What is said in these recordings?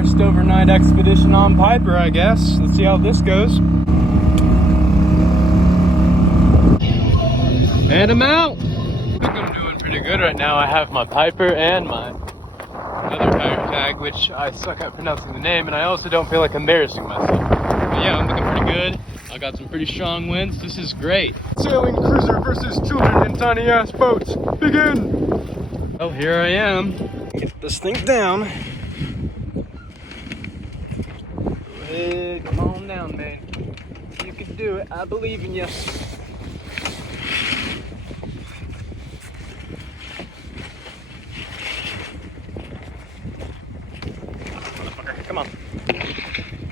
First overnight expedition on Piper, I guess. Let's see how this goes. And I'm out! I think I'm doing pretty good right now. I have my Piper and my other pirate tag, which I suck at pronouncing the name, and I also don't feel like embarrassing myself. But yeah, I'm looking pretty good. I got some pretty strong winds. This is great. Sailing cruiser versus children in tiny ass boats. Begin! Well, here I am. Get this thing down. Go ahead, come on down, man. You can do it. I believe in you. Come on.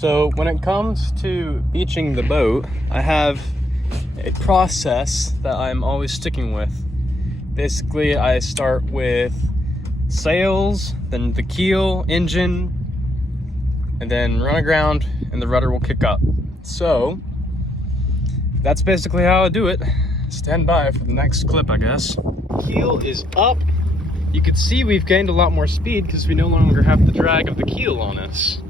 So when it comes to beaching the boat, I have a process that I'm always sticking with. Basically, I start with sails, then the keel, engine, and then run aground, and the rudder will kick up. So that's basically how I do it. Stand by for the next clip, I guess. Keel is up. You can see we've gained a lot more speed because we no longer have the drag of the keel on us.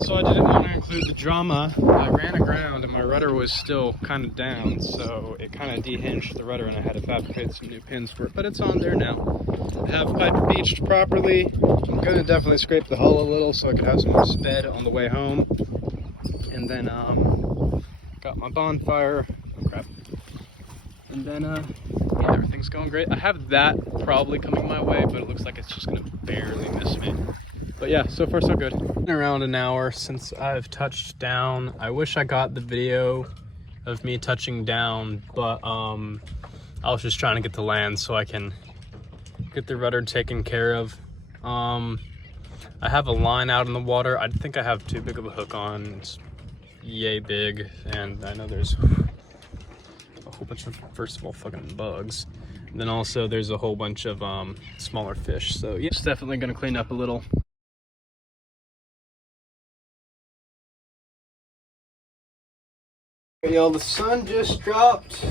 So I didn't want to include the drama. I ran aground and my rudder was still kind of down, so it kind of dehinged the rudder and I had to fabricate some new pins for it, but it's on there now. I have Piper beached properly. I'm going to definitely scrape the hull a little so I could have some more sped on the way home. And then got my bonfire. Oh crap. And then yeah, everything's going great. I have that probably coming my way, but it looks like it's just gonna barely miss me. But yeah, so far so good. Been around an hour since I've touched down. I wish I got the video of me touching down, but I was just trying to get to land so I can get the rudder taken care of. I have a line out in the water. I think I have too big of a hook on. It's yay big, and I know there's a whole bunch of, first of all, fucking bugs. And then also there's a whole bunch of smaller fish. So yeah, it's definitely gonna clean up a little. Hey y'all, the sun just dropped.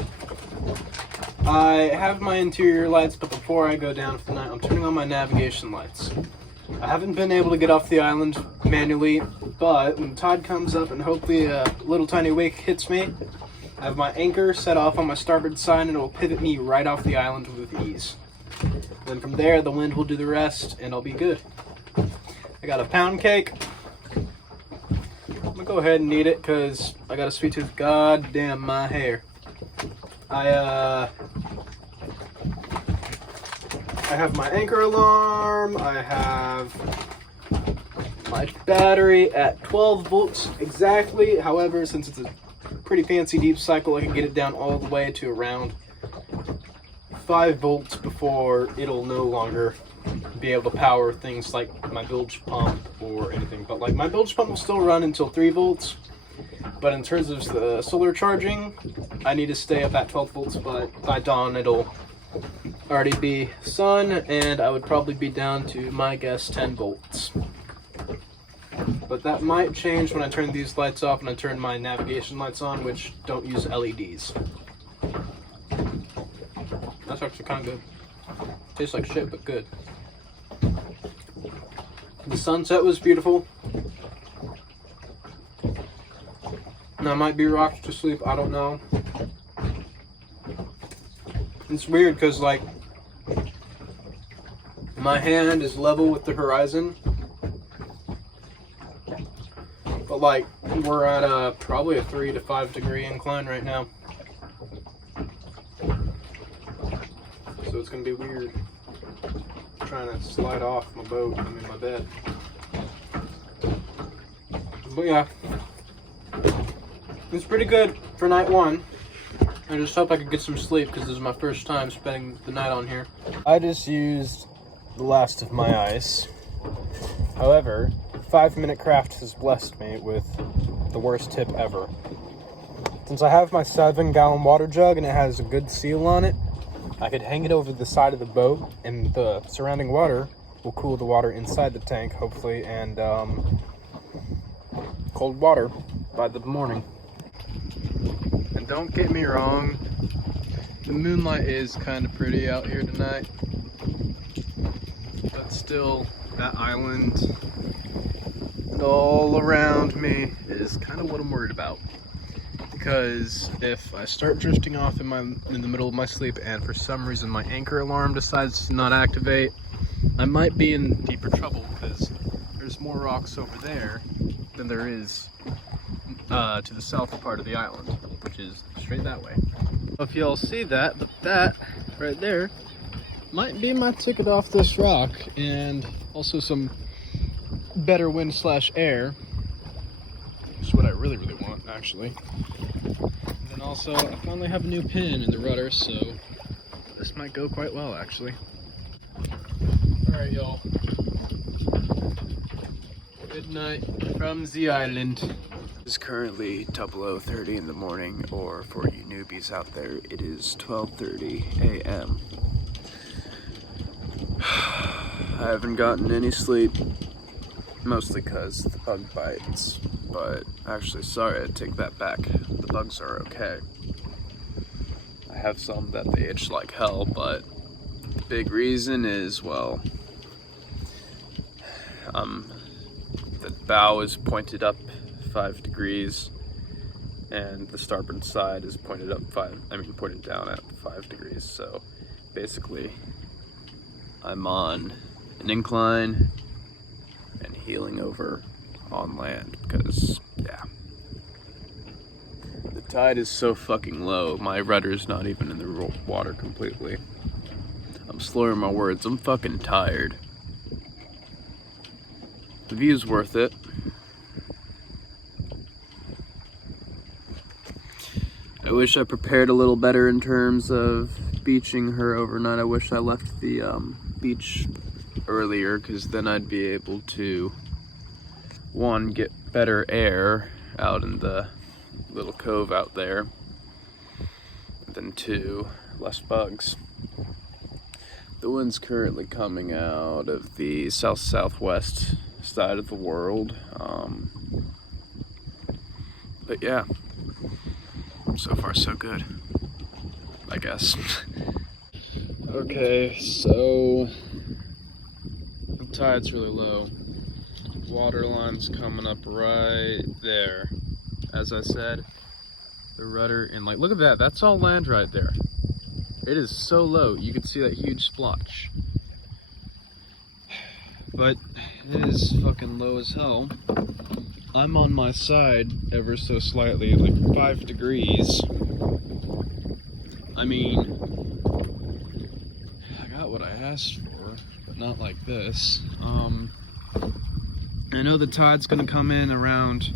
I have my interior lights, but before I go down for the night, I'm turning on my navigation lights. I haven't been able to get off the island manually, but when the tide comes up and hopefully a little tiny wake hits me, I have my anchor set off on my starboard side and it will pivot me right off the island with ease. Then from there, the wind will do the rest and I'll be good. I got a pound cake. I'm gonna go ahead and eat it because I got a sweet tooth. God damn my hair. I have my anchor alarm. I have my battery at 12 volts exactly. However, since it's a pretty fancy deep cycle, I can get it down all the way to around 5 volts before it'll no longer be able to power things like my bilge pump or anything. But like my bilge pump will still run until 3 volts. But in terms of the solar charging, I need to stay up at 12 volts, but by dawn it'll already be sun, and I would probably be down to, my guess, 10 volts. But that might change when I turn these lights off and I turn my navigation lights on, which don't use LEDs. That's actually kind of good. Tastes like shit, but good. The sunset was beautiful. And I might be rocked to sleep, I don't know. It's weird because like my hand is level with the horizon, but like we're at probably a 3 to 5 degree incline right now, so it's gonna be weird trying to slide off my boat, my bed. But yeah, it's pretty good for night one. I just hope I could get some sleep because this is my first time spending the night on here. I just used the last of my ice. However, 5 Minute Craft has blessed me with the worst tip ever. Since I have my 7-gallon water jug and it has a good seal on it, I could hang it over the side of the boat and the surrounding water will cool the water inside the tank, hopefully, and cold water by the morning. And don't get me wrong, the moonlight is kind of pretty out here tonight, but still, that island all around me is kind of what I'm worried about. Because if I start drifting off in the middle of my sleep and for some reason my anchor alarm decides to not activate, I might be in deeper trouble because there's more rocks over there than there is to the south part of the island, which is straight that way. If y'all see that, but that right there might be my ticket off this rock, and also some better wind / air, which is what I really want actually. And then also I finally have a new pin in the rudder, so this might go quite well actually. Alright y'all, good night from the island. It's currently 00:30 in the morning, or for you newbies out there, it is 12:30 a.m. I haven't gotten any sleep, mostly because the bug bites, but actually, sorry, I take that back. The bugs are okay. I have some that they itch like hell, but the big reason is, well, the bow is pointed up 5 degrees, and the starboard side is pointed down at 5 degrees. So basically, I'm on an incline and heeling over on land because, yeah, the tide is so fucking low. My rudder's not even in the water completely. I'm slurring my words. I'm fucking tired. The view's worth it. I wish I prepared a little better in terms of beaching her overnight. I wish I left the beach earlier, because then I'd be able to, one, get better air out in the little cove out there, and then two, less bugs. The wind's currently coming out of the southwest side of the world, but yeah. So far, so good, I guess. Okay, so the tide's really low. Water line's coming up right there. As I said, the rudder, and like, look at that, that's all land right there. It is so low, you can see that huge splotch. But it is fucking low as hell. I'm on my side ever so slightly, like 5 degrees. I mean, I got what I asked for, but not like this. I know the tide's gonna come in around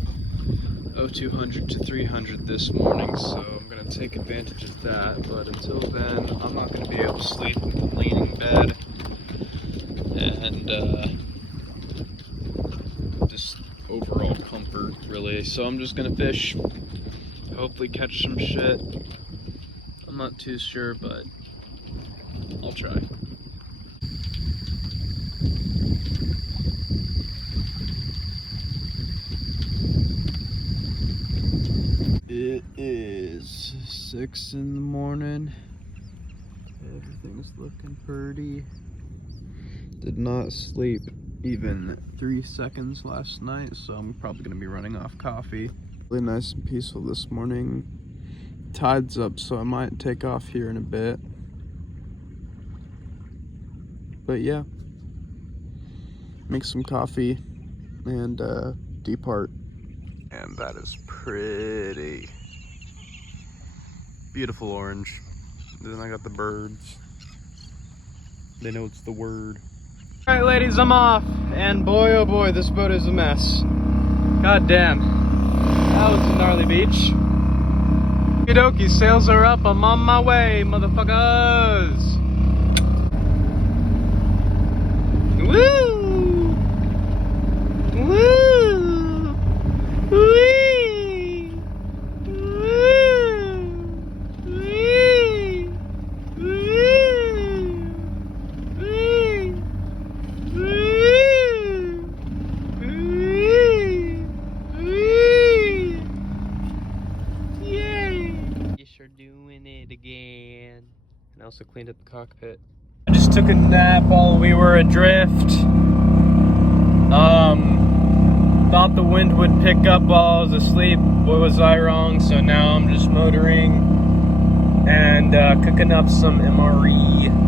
0200 to 300 this morning, so I'm gonna take advantage of that. But until then, I'm not gonna be able to sleep in the leaning bed, and just overall comfort, really. So I'm just gonna fish, hopefully catch some shit. I'm not too sure, but I'll try. It is 6 in the morning. Everything's looking pretty. Did not sleep even 3 seconds last night, so I'm probably gonna be running off coffee. Really nice and peaceful this morning. Tide's up, so I might take off here in a bit. But yeah, make some coffee and depart. And that is pretty. Beautiful orange. Then I got the birds. They know it's the word. Alright ladies, I'm off, and boy oh boy, this boat is a mess. God damn. That was a gnarly beach. Okie dokie, sails are up, I'm on my way, motherfuckers! Woo! Woo! Wee! Woo! Wee! Woo! Wee! Doing it again. And I also cleaned up the cockpit. I just took a nap while we were adrift. Thought the wind would pick up while I was asleep. Boy, was I wrong. So now I'm just motoring and cooking up some MRE.